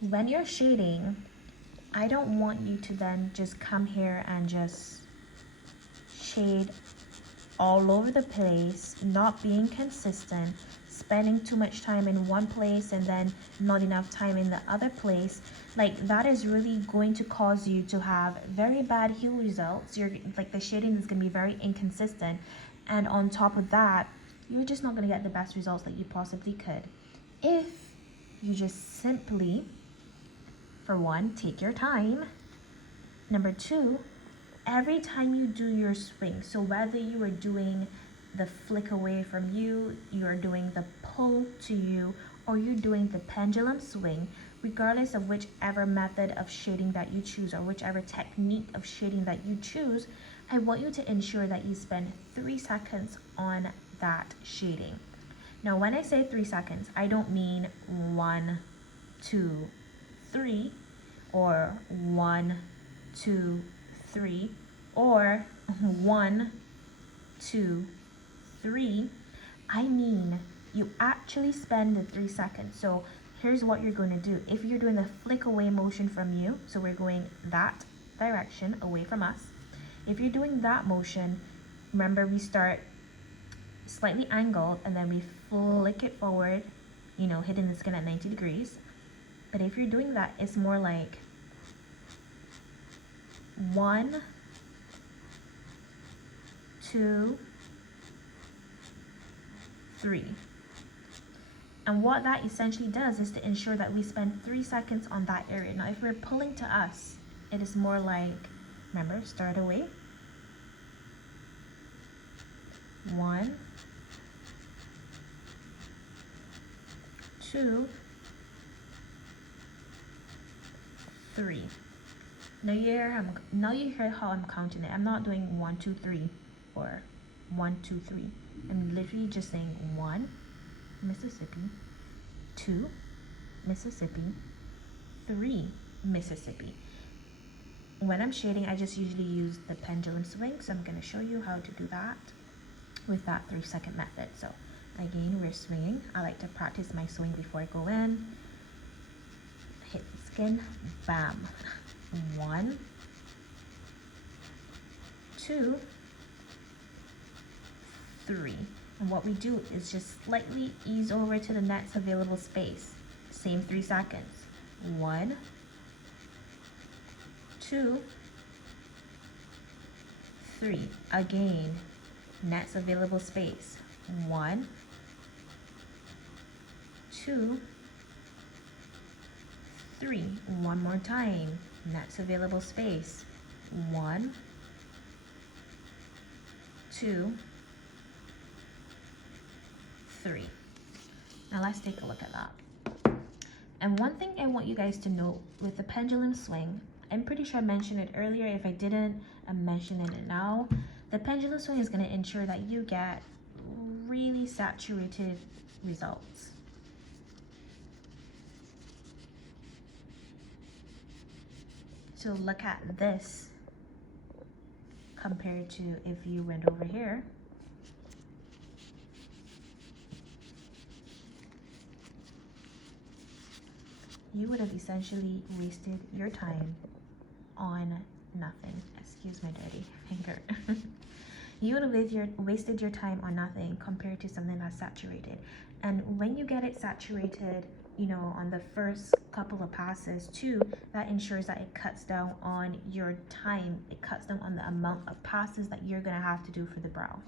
when you're shading, I don't want you to then just come here and just shade all over the place, not being consistent, spending too much time in one place and then not enough time in the other place. Like, that is really going to cause you to have very bad hue results. You're like, the shading is going to be very inconsistent, and on top of that, you're just not going to get the best results that you possibly could if you just simply, for one, take your time. Number two, every time you do your swing, so whether you are doing the flick away from you, you are doing the pull to you, or you're doing the pendulum swing, regardless of whichever method of shading that you choose or whichever technique of shading that you choose, I want you to ensure that you spend 3 seconds on that shading. Now, when I say 3 seconds, I don't mean 1, 2, 3, or 1, 2, 3, or 1, 2, 3. I mean, you actually spend the 3 seconds. So here's what you're going to do. If you're doing the flick away motion from you, so we're going that direction away from us. If you're doing that motion, remember, we start slightly angled and then we flick it forward, you know, hitting the skin at 90 degrees. But if you're doing that, it's more like 1, 2, 3. And what that essentially does is to ensure that we spend 3 seconds on that area. Now, if we're pulling to us, it is more like, remember, start away. 1, 2, 3. Now you hear how I'm counting it. I'm not doing 1, 2, 3 or 1, 2, 3. I'm literally just saying 1, Mississippi, 2, Mississippi, 3, Mississippi. When I'm shading, I just usually use the pendulum swing, so I'm going to show you how to do that with that 3-second method. So again, we're swinging. I like to practice my swing before I go in. Hit the skin, bam. 1, 2, 3. And what we do is just slightly ease over to the next available space. Same 3 seconds. 1, 2, 3. Again, next available space. 1, 2, 3. One more time. Next available space. 1, 2, 3. Now let's take a look at that. And one thing I want you guys to note with the pendulum swing, I'm pretty sure I mentioned it earlier. If I didn't, I'm mentioning it now. The pendulum swing is going to ensure that you get really saturated results. So look at this compared to if you went over here. You would have essentially wasted your time on nothing. Excuse my dirty finger. You would have wasted your time on nothing compared to something that's saturated. And when you get it saturated, you know, on the first couple of passes too, that ensures that it cuts down on your time. It cuts down on the amount of passes that you're gonna have to do for the brow.